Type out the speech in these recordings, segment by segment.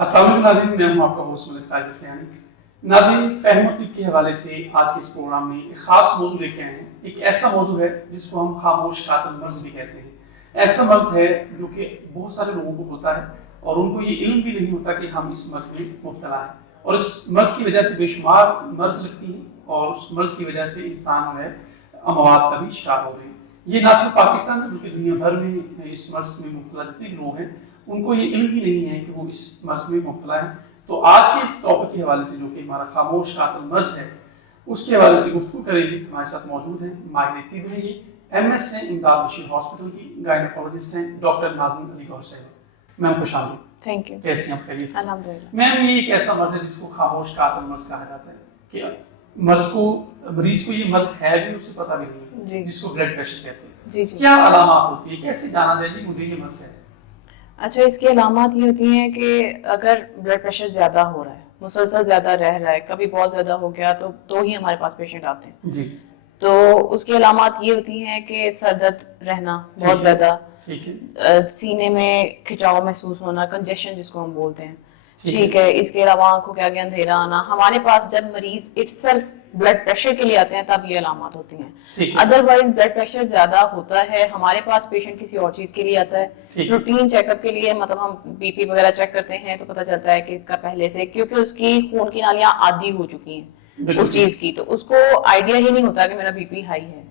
अस्सलाम वालेकुम नाज़रीन, मैं हूं आपका होस्ट मलिक साजिद सयानी। नाज़रीन, फ़हम के हवाले से आज के इस प्रोग्राम में एक ख़ास मौजू लेके आए हैं। एक ऐसा मौजू है जिसको हम खामोश कातिल मर्ज़ भी कहते हैं। ऐसा मर्ज़ है जो कि बहुत सारे लोगों को होता है और उनको ये इल्म भी नहीं होता कि हम इस मर्ज़ में मुब्तला हैं और इस मर्ज़ की वजह से बेशुमार मर्ज़ लगती हैं और उस मर्ज़ की वजह से इंसान जो है अमवात का भी शिकार हो रहे हैं। ये ना सिर्फ पाकिस्तान में बल्कि दुनिया भर में इस मर्ज़ में मुब्तला जितने भी लोग हैं उनको ये इल्म ही नहीं है कि वो इस मर्ज में मुब्तला है। तो आज के इस टॉपिक के हवाले से जो कि हमारा खामोश कातिल मर्ज है उसके हवाले से गुफ्तगू करेंगे। हमारे साथ मौजूद हैं माहिर तिब है, ये MS हैं इमदाद बशीर हॉस्पिटल की, गायनोकोलॉजिस्ट हैं डॉक्टर नाज़मीन अली गौहर साहिबा। मैम खुश आमदीद। Thank you. कैसी हैं आप? खैरियत से? अल्हम्दुलिल्लाह। मैम, ये एक ऐसा मर्ज है जिसको खामोश कातिल मर्ज कहा जाता है कि मर्ज को मरीज को ये मर्ज है भी उसे पता भी नहीं है, जिसको ब्लड प्रेशर कहते हैं। जी जी। क्या अलामात होती है, कैसे जाना जाए जी मुझे ये मर्ज है? अच्छा, इसकी अलामत ये होती हैं कि अगर ब्लड प्रेशर ज़्यादा हो रहा है, मुसलसल ज़्यादा रह रहा है, कभी बहुत ज़्यादा हो गया तो ही हमारे पास पेशेंट आते हैं जी। तो उसकी अलामत ये होती हैं कि सर दर्द रहना बहुत ज़्यादा, सीने में खिंचाव महसूस होना, कंजेशन जिसको हम बोलते हैं, ठीक है। इसके अलावा आंखों के आगे अंधेरा आना। हमारे पास जब मरीज इटसेल्फ ब्लड प्रेशर के लिए आते हैं तब ये अलामत होती हैं। अदरवाइज ब्लड प्रेशर ज्यादा होता है, हमारे पास पेशेंट किसी और चीज के लिए आता है, रूटीन चेकअप के लिए, मतलब हम BP वगैरह चेक करते हैं तो पता चलता है कि इसका पहले से, क्योंकि उसकी खून की नालियां आदी हो चुकी हैं उस चीज की, तो उसको आइडिया ही नहीं होता कि मेरा BP हाई है।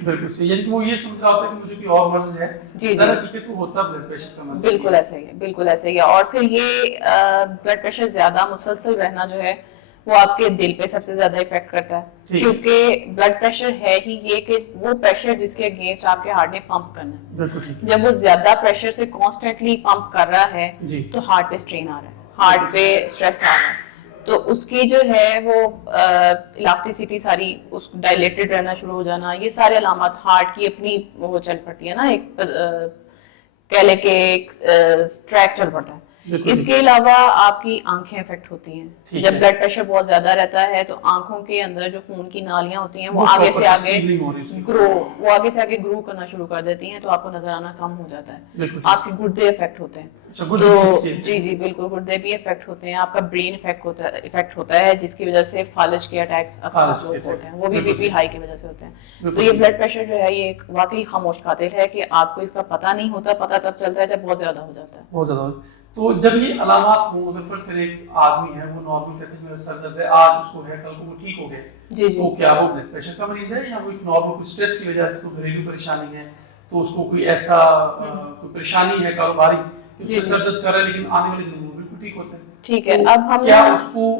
बिल्कुल सही, यानी कि वो ये समझ रहा होता है कि मुझे कोई और मर्ज है। जी जी, हकीकत वो होता ब्लड प्रेशर का मर्ज। बिल्कुल ऐसा ही है, बिल्कुल ऐसा ही है। और फिर ये ब्लड प्रेशर ज्यादा मुसलसल रहना जो है वो आपके दिल पे सबसे ज्यादा इफेक्ट करता है, क्योंकि ब्लड प्रेशर है ही ये कि वो प्रेशर जिसके अगेंस्ट आपके हार्ट ने पंप करना है। जब वो ज्यादा प्रेशर से कॉन्स्टेंटली पंप कर रहा है तो हार्ट पे स्ट्रेन आ रहा है, हार्ट पे स्ट्रेस आ रहा है, तो उसकी जो है वो इलास्टिसिटी सारी उस डायलेटेड रहना शुरू हो जाना, ये सारे अलामत हार्ट की अपनी वो चल पड़ती है ना, एक कह ले के एक ट्रैक चल पड़ता है। इसके अलावा आपकी आंखें इफेक्ट होती हैं। जब ब्लड प्रेशर बहुत ज्यादा रहता है तो आंखों के अंदर जो खून की नालियां होती हैं वो आगे से आगे ग्रो करना शुरू कर देती हैं, तो आपको नजर आना कम हो जाता है। आपके गुर्दे इफेक्ट होते हैं, तो जी जी बिल्कुल, गुर्दे भी इफेक्ट होते हैं। आपका ब्रेन इफेक्ट होता है जिसकी वजह से फालज के अटैक्स अक्सर होते हैं, वो भी BP हाई की वजह से होते हैं। तो ये ब्लड प्रेशर जो है ये एक वाकई खामोश कातिल है कि आपको इसका पता नहीं होता, पता तब चलता है जब बहुत ज्यादा हो जाता है। बहुत ज्यादा। तो जब ये अलामत हो, अगर फर्ज करें एक आदमी है वो नॉर्मल कहते हैं मेरा सर दर्द है, आज उसको है कल को वो ठीक हो गए, तो क्या वो ब्लड प्रेशर का मरीज है या वो एक नॉर्मल कोई स्ट्रेस की वजह से कोई घरेलू परेशानी है, तो उसको कोई ऐसा कोई परेशानी है कारोबारी कि उसको सर दर्द कर रहा है लेकिन आने वाले दिनों में बिल्कुल ठीक होता है? ठीक है। अब हम क्या उसको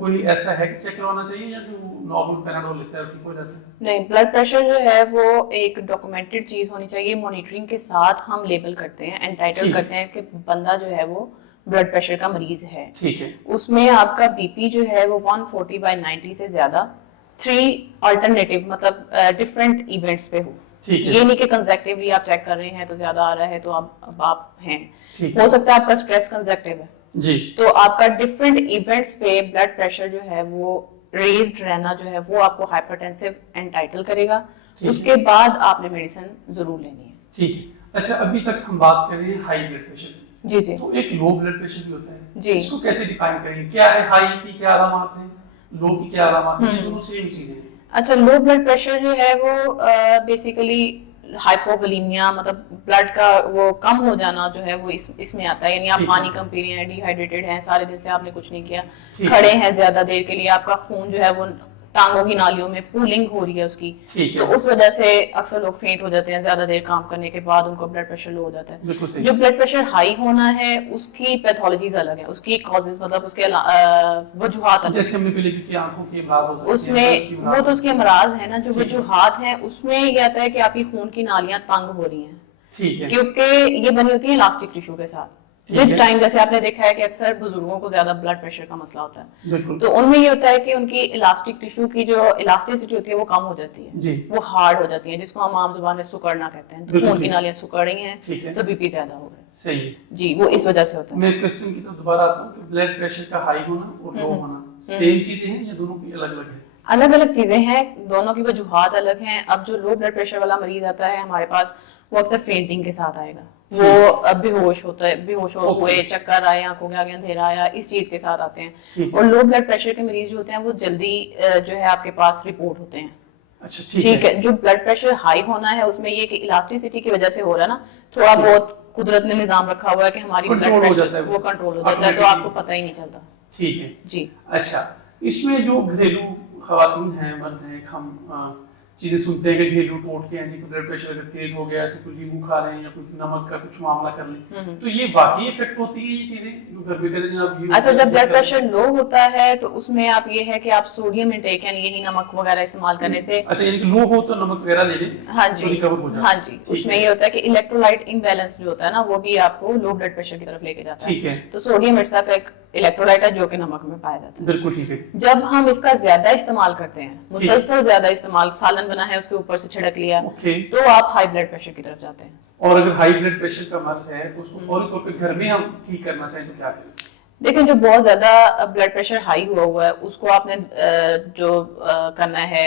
कोई ऐसा है कि चेक करवाना चाहिए या फिर वो नॉर्मल पैराडोल लेता है और ठीक हो जाता है? नहीं, ब्लड प्रेशर जो है वो एक डॉक्यूमेंटेड चीज होनी चाहिए। मॉनिटरिंग के साथ हम लेबल करते हैं, एंटाइटल करते हैं कि बंदा जो है वो ब्लड प्रेशर का मरीज है। ठीक है। उसमें आपका BP जो है वो 140/90 से ज्यादा 3 अल्टरनेटिव मतलब डिफरेंट इवेंट्स पे हो। ये नहीं कि कंसेक्टिवली आप चेक कर रहे हैं तो ज्यादा आ रहा है तो अब आप हैं। हो सकता है आपका स्ट्रेस कंसेक्टिव है जी, तो आपका डिफरेंट इवेंट्स पे ब्लड प्रेशर जो है वो रेज्ड रहना जो है वो आपको हाइपरटेंसिव एंटाइटल करेगा। उसके बाद आपने मेडिसिन जरूर लेनी है। ठीक है। अच्छा, अभी तक हम बात कर रहे हैं हाई ब्लड प्रेशर की। जी जी। तो एक लो ब्लड प्रेशर भी होता है जी, इसको कैसे डिफाइन करेंगे? क्या है हाई की क्या अलामत है, लो की क्या अलामत है? ये दोनों सेम चीजें हैं। अच्छा, लो ब्लड प्रेशर जो है वो बेसिकली हाइपोवोलेमिया, मतलब ब्लड का वो कम हो जाना जो है वो इसमें आता है। यानी आप पानी कम पी रहे हैं, डिहाइड्रेटेड हैं, सारे दिन से आपने कुछ नहीं किया, खड़े हैं ज्यादा देर के लिए, आपका खून जो है वो टांगों की नालियों में पूलिंग हो रही है उसकी, तो उस वजह से अक्सर लोग फेंट हो जाते हैं ज्यादा देर काम करने के बाद, उनको ब्लड प्रेशर लो हो जाता है। जो ब्लड प्रेशर हाई होना है उसकी पैथोलॉजीज अलग है, उसकी कॉजेज मतलब उसके वजूहात अलग, जैसे हमने पहले की आंखों की अमराज हो सकती है, उसमें वो तो उसके अमराज है ना। जो वजूहात है उसमें ये आता है कि आपकी खून की नालियां तंग हो रही हैं, ठीक है, क्योंकि ये बनी होती है इलास्टिक टिश्यू के साथ। विद टाइम जैसे आपने देखा है कि अक्सर बुजुर्गों को ज्यादा ब्लड प्रेशर का मसला होता है, तो उनमें ये होता है कि उनकी इलास्टिक टिश्यू की जो इलास्टिसिटी होती है वो कम हो जाती है, वो हार्ड हो जाती है, जिसको हम आम जुबान में सुकड़ना कहते हैं। तो खून की नालियां सुकड़ रही हैं तो BP ज्यादा हो रहा है। सही है जी, वो इस वजह से होता है। मैं क्वेश्चन की तरफ दोबारा आता हूँ कि ब्लड प्रेशर का हाई होना और लो होना सेम चीजें हैं या दोनों की अलग अलग है? अलग अलग चीजें हैं, दोनों की वजूहात अलग हैं। अब जो लो ब्लड प्रेशर वाला मरीज आता है हमारे पास वो अक्सर फेंटिंग के साथ आएगा, वो बेहोश होता है, बेहोश हुए, चक्कर आए, आंखों के आगे अंधेरा आया, इस चीज के साथ आते हैं। और लो ब्लड प्रेशर के मरीज जो होते हैं वो जल्दी जो है आपके पास रिपोर्ट होते हैं। अच्छा, ठीक है। जो ब्लड प्रेशर हाई होना है उसमें ये कि इलास्टिसिटी की वजह से हो रहा है ना, थोड़ा बहुत कुदरत ने निजाम रखा हुआ है कि हमारी ब्लड प्रेशर वो कंट्रोल हो जाता है, तो आपको पता ही नहीं चलता। ठीक है जी। अच्छा, इसमें जो घरेलू खवातीन हैं, मर्द हैं, हम चीजें सुनते हैं कि घरेलू टोटके हैं, जी ब्लड प्रेशर अगर तेज हो गया तो कोई नींबू खा लें या कोई नमक का कुछ मामला कर लें, तो ये वाकई इफेक्ट होती है ये चीजें जो घर पे कहते हैं जनाब? अच्छा, जब ब्लड प्रेशर लो होता है तो उसमें आप ये है कि आप सोडियम इंटेक यानी यही नमक वगैरह इस्तेमाल करने से, अच्छा यानी कि लो हो तो नमक वगैरह ले लें, हाँ जी, तो रिकवर हो जाए। हाँ जी, उसमें ये होता है कि इलेक्ट्रोलाइट इम्बैलेंस जो होता है ना वो भी आपको लो ब्लड प्रेशर की तरफ लेके जाता है। ठीक है। तो सोडियम इट्सल्फ एक इलेक्ट्रोलाइट है जो कि नमक में पाया जाता है। बिल्कुल ठीक है। जब हम इसका ज्यादा इस्तेमाल करते हैं, मुसलसल ज्यादा इस्तेमाल, सालन बना है उसके ऊपर से छिड़क लिया, तो आप हाई ब्लड प्रेशर की तरफ जाते हैं। और अगर हाई ब्लड प्रेशर का मर्ज है उसको फौरी तौर पे घर में हम ठीक करना चाहें तो क्या करें? देखिए, जो बहुत ज्यादा ब्लड प्रेशर हाई हुआ है उसको आपने जो करना है,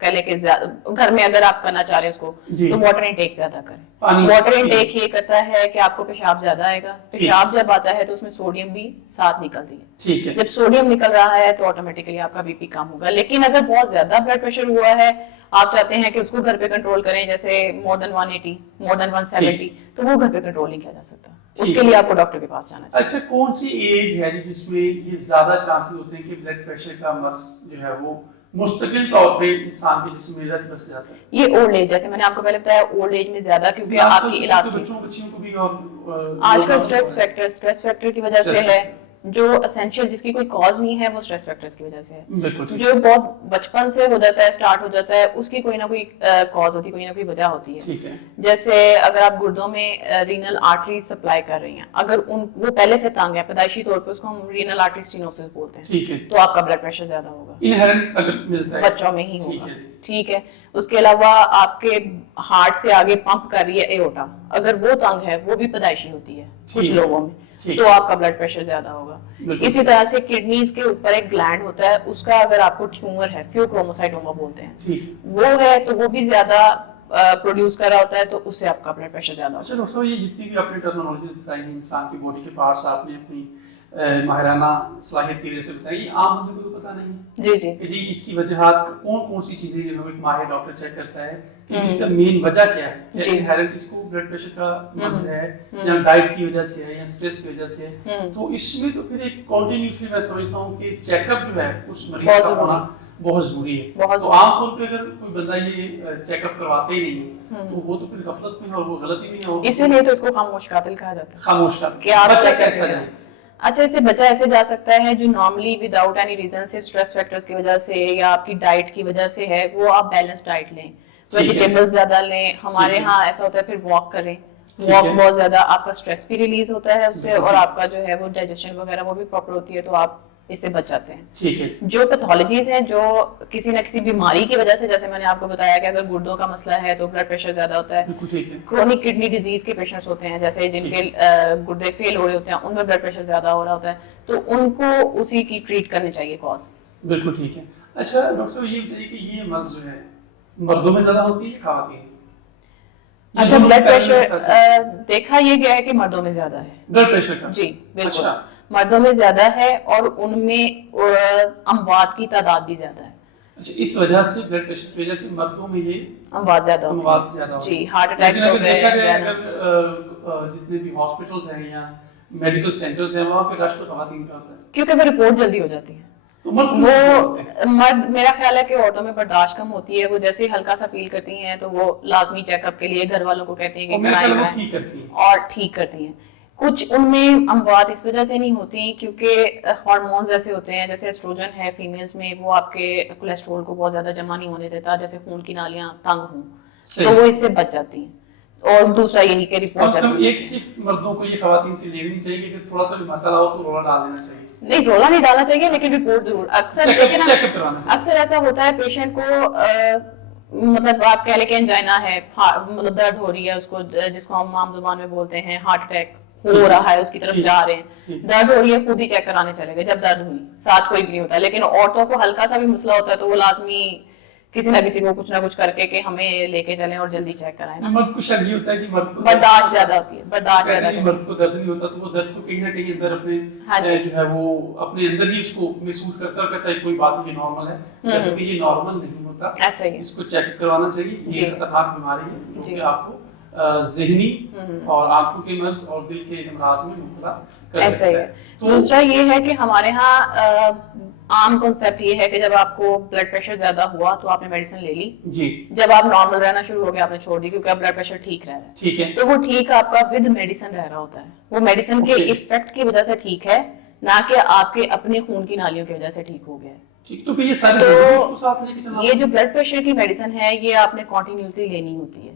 कह ले कि घर में अगर आप करना चाह रहे हैं उसको, तो वाटर इनटेक ज्यादा करें। वाटर इनटेक ये करता है कि आपको पेशाब ज्यादा आएगा, पेशाब जब आता है तो उसमें सोडियम भी साथ निकलती है। ठीक है। जब सोडियम निकल रहा है तो ऑटोमेटिकली आपका बीपी कम होगा। लेकिन अगर बहुत ज्यादा ब्लड प्रेशर हुआ है, आप चाहते हैं कि उसको घर पे कंट्रोल करें, जैसे मोर देन 180, मोर देन 170, तो वो घर पे कंट्रोल नहीं किया जा सकता, उसके लिए आपको डॉक्टर के पास जाना चाहिए। अच्छा, कौन सी एज है जिसमें ये ज्यादा चांसेस होते हैं कि ब्लड प्रेशर का मर्ज जो है वो मुस्तकिल तौर पे इंसान के जिस्म में बस जाता है? ये ओल्ड एज, जैसे मैंने आपको पहले बताया, ओल्ड एज में ज्यादा, क्योंकि आपकी बच्चों को भी और आजकल स्ट्रेस फैक्टर की वजह से है, जो एसेंशियल जिसकी कोई कॉज नहीं है वो स्ट्रेस फैक्टर्स की वजह से है। जो बहुत बचपन से हो जाता है, स्टार्ट हो जाता है, उसकी कोई ना कोई कॉज होती है, कोई ना कोई वजह होती है। ठीक है। जैसे अगर आप गुर्दों में रीनल आर्टरी सप्लाई कर रही हैं, अगर वो पहले से तंग है, पैदाइशी तौर पे उसको हम रीनल आर्टरी स्टेनोसिस बोलते हैं। ठीक है। तो आपका ब्लड प्रेशर ज्यादा होगा, इनहेरेंट अगर मिलता है, बच्चों में ही होगा। ठीक है। उसके अलावा आपके हार्ट से आगे पंप कर रही है एओर्टा, अगर वो तंग है, वो भी पैदाइशी होती है कुछ लोगों में, तो आपका ब्लड प्रेशर ज्यादा होगा। इसी तरह से किडनीज के ऊपर एक ग्लैंड होता है, उसका अगर आपको ट्यूमर है, फ्यूक्रोमोसाइटोमा बोलते हैं, वो है तो वो भी ज्यादा प्रोड्यूस कर रहा होता है, तो उससे आपका ब्लड प्रेशर ज्यादा होगा। अच्छा डॉक्टर साहब, ये जितनी भी आपने टर्मिनोलॉजी बताई है इंसान की बॉडी के पार्ट्स, आपने अपनी माहिराना सलाहियत की वजह से बताई, ये आम बंदे को तो पता नहीं है। जी जी। कि जी इसकी वजह कौन कौन सी चीजें जो एक माहिर डॉक्टर चेक करता है कि इसका मेन वजह क्या है, इनहेरेंट इसको ब्लड प्रेशर का मर्ज है या डाइट की वजह से है या स्ट्रेस की वजह से है, तो इसमें तो फिर एक कंटिन्यूअसली मैं समझता हूँ कि चेकअप जो है उस मरीज का होना बहुत जरूरी है। तो आमतौर पे अगर कोई बंदा ये चेकअप करवाते ही नहीं है तो वो तो फिर गफलत में है और वो गलती में है, इसीलिए तो इसको खामोश कातिल कहा जाता है। खामोश कातिल। बच्चा कैसा जाए? अच्छा, इससे बचा ऐसे जा सकता है जो नॉर्मली विदाउट एनी रीजन, सिर्फ स्ट्रेस फैक्टर्स की वजह से या आपकी डाइट की वजह से है, वो आप बैलेंस डाइट लें, वेजिटेबल्स ज्यादा लें। हमारे यहाँ ऐसा होता है, फिर वॉक करें, वॉक बहुत ज्यादा, आपका स्ट्रेस भी रिलीज होता है उससे, और आपका जो है वो डाइजेशन वगैरह वो भी प्रॉपर होती है, तो आप इससे बच जाते हैं। ठीक है। जो पैथोलॉजीज हैं जो किसी ना किसी बीमारी की वजह से, जैसे मैंने आपको बताया कि अगर गुर्दों का मसला है तो ब्लड प्रेशर ज्यादा होता है। क्रोनिक किडनी डिजीज के पेशेंट्स होते हैं, जैसे जिनके गुर्दे फेल हो रहे होते हैं, उनमें ब्लड प्रेशर ज्यादा हो रहा होता है, तो उनको उसी की ट्रीट करनी चाहिए कॉज। बिल्कुल ठीक है। अच्छा डॉक्टर साहब, ये बताइए कि ये मर्ज जो है मर्दों में ज्यादा होती है खवातीन? अच्छा, ब्लड प्रेशर देखा ये गया है कि मर्दों में ज्यादा है ब्लड प्रेशर का। जी बिल्कुल। अच्छा। मर्दों में ज्यादा है और उनमें अमवात की तादाद भी ज्यादा है। अच्छा, इस वजह से ब्लड प्रेशर की वजह से मर्दों में ये अमवात ज्यादा होती है। जी, हार्ट अटैक्स हो गए। अगर जितने भी हॉस्पिटल्स हैं या मेडिकल सेंटर्स हैं, वहां पे रश तो खवातीन का होता है, क्योंकि वो रिपोर्ट जल्दी हो जाती है। तो मर्द मेरा ख्याल है कि औरतों में बर्दाश्त कम होती है, वो जैसे हल्का सा फील करती हैं तो वो लाजमी चेकअप के लिए घर वालों को कहती हैं कि कराएं और ठीक करती हैं। कुछ उनमें अमवात इस वजह से नहीं होती क्योंकि हार्मोन्स ऐसे होते हैं, जैसे एस्ट्रोजन है फीमेल्स में, वो आपके कोलेस्ट्रॉल को बहुत ज्यादा जमा नहीं होने देता, जैसे खून की नालियां तंग हों, तो वो इससे बच जाती हैं। और दूसरा यही कि रिपोर्ट एक सिर्फ मर्दों को ये खवातीन से लेनी चाहिए कि थोड़ा सा भी मसला हो तो रोला डाल देना चाहिए? नहीं, रोला नहीं डालना चाहिए, लेकिन रिपोर्ट जरूर अक्सर ऐसा होता है पेशेंट को, मतलब आप कह लें कि एंजाइना है, मतलब दर्द हो रही है उसको, जिसको हम आम जुबान में बोलते हैं हार्ट अटैक हो रहा है, उसकी तरफ जा रहे हैं, दर्द हो रही है, खुद ही चेक कराने चले गए जब दर्द हुई, साथ कोई भी नहीं होता। लेकिन औरतों को हल्का सा भी मसला होता है तो वो लाजमी किसी ना किसी को कुछ ना कुछ करके कि हमें ये लेके चलें और जल्दी चेक कराएं ना। मर्द को शक ये होता है कि मर्द को बर्दाश्त ज्यादा होती है, बर्दाश्त ज्यादा कहते हैं मर्द को दर्द नहीं होता, तो वो दर्द को कहीं ना कहीं अंदर अपने हाँ जी। जो है वो अपने अंदर ही उसको महसूस करता है, कहता है कोई बात नहीं, ये नॉर्मल है, जबकि ये नॉर्मल नहीं होता। ऐसा ही इसको चेक करवाना चाहिए। ये जी। खतरनाक बीमारी है जो जी। कि आपको ज़हनी और आंखों के मर्ज और दिल के अमराज में मुब्तला कर ऐसा सकता ही है। है। तो दूसरा ये है कि हमारे यहाँ आम कॉन्सेप्ट ये है कि जब आपको ब्लड प्रेशर ज्यादा हुआ तो आपने मेडिसिन ले ली जी, जब आप नॉर्मल रहना शुरू हो गया आपने छोड़ दी क्योंकि अब ब्लड प्रेशर ठीक रह रहा है। ठीक है, तो वो ठीक आपका विद मेडिसिन रह रहा होता है, वो मेडिसिन के Okay. इफेक्ट की वजह से ठीक है, ना कि आपके अपने खून की नालियों की वजह से ठीक हो गया है। ठीक। तो फिर ये सारी तो जरूरत उसको साथ लेके चलना। ये जो ब्लड प्रेशर की मेडिसिन है ये आपने कॉन्टिन्यूसली लेनी होती है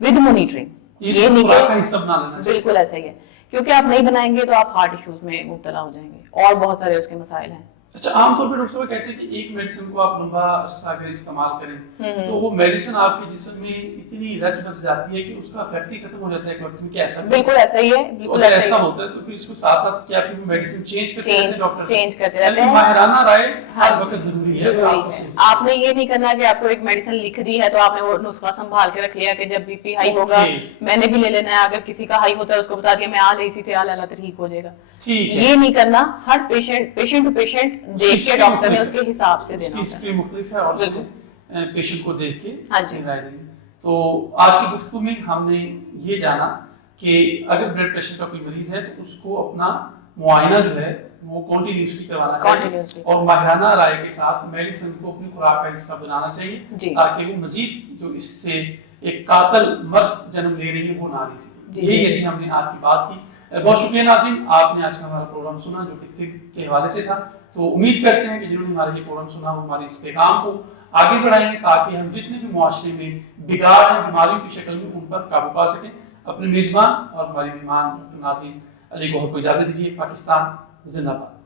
विद मॉनिटरिंग। ये नहीं खुराक कि- का हिस्सा बना लेना चाहिए। बिल्कुल ऐसा ही है, क्योंकि आप नहीं बनाएंगे तो आप हार्ट इश्यूज में मुब्तला हो जाएंगे और बहुत सारे उसके मसाइल हैं। अच्छा, आमतौर पर डॉक्टर साहब कहते हैं कि एक मेडिसिन को आप लंबा अरसा अगर इस्तेमाल करें तो वो मेडिसिन आपके जिस्म में इतनी रच बस जाती है कि उसका इफेक्ट ही खत्म हो जाता है एक वक्त में। क्या ऐसा? बिल्कुल ऐसा ही है, बिल्कुल अगर ऐसा ही ऐसा है। होता है तो फिर इसको साथ साथ क्या फिर मेडिसिन चेंज करते रहते हैं डॉक्टर? चेंज करते यानी रहते हैं। माहिराना राय हाँ हर जी, वक्त जरूरी है। जरूरी आपको है। सही- आपने ये नहीं करना कि आपको एक मेडिसिन लिख दी है तो आपने वो नुस्खा संभाल के रख लिया कि जब बीपी हाई होगा मैंने भी ले लेना है, अगर किसी का हाई होता है उसको बता दिया मैं आ ले इसी थे आ ठीक हो जाएगा। ठीक है। ये नहीं करना, हर पेशेंट टू पेशेंट देख के डॉक्टर ने उसके हिसाब से देना उसकी होता हिस्ट्री है। मुख्तलिफ है और बिल्कुल। पेशेंट को देख के हाँ जी। राय देनी। तो आज की गुफ्तगू में हमने ये जाना कि अगर ब्लड प्रेशर का कोई मरीज है तो उसको अपना मुआयना जो है वो कॉन्टिन्यूसली करवाना चाहिए Continuously। और माहिराना राय के साथ मेडिसिन को अपनी खुराक का हिस्सा बनाना जी। चाहिए ताकि वो मजीद जो इससे एक कातल मर्ज जन्म ले रही है वो ना ले सके। जी। यही है जी हमने आज की बात की। बहुत शुक्रिया नाज़रीन, आपने आज का हमारा प्रोग्राम सुना जो कि तिब के हवाले से था। तो उम्मीद करते हैं कि जिन्होंने हमारा ये प्रोग्राम सुना वो हमारे इस पैगाम को आगे बढ़ाएंगे ताकि हम जितने भी मुआशरे में बिगाड़ हैं बीमारियों की शक्ल में उन पर काबू पा सकें। अपने मेजबान और हमारी मेहमान डॉक्टर नाज़रीन अली गौहर को इजाजत दीजिए। पाकिस्तान जिंदाबाद।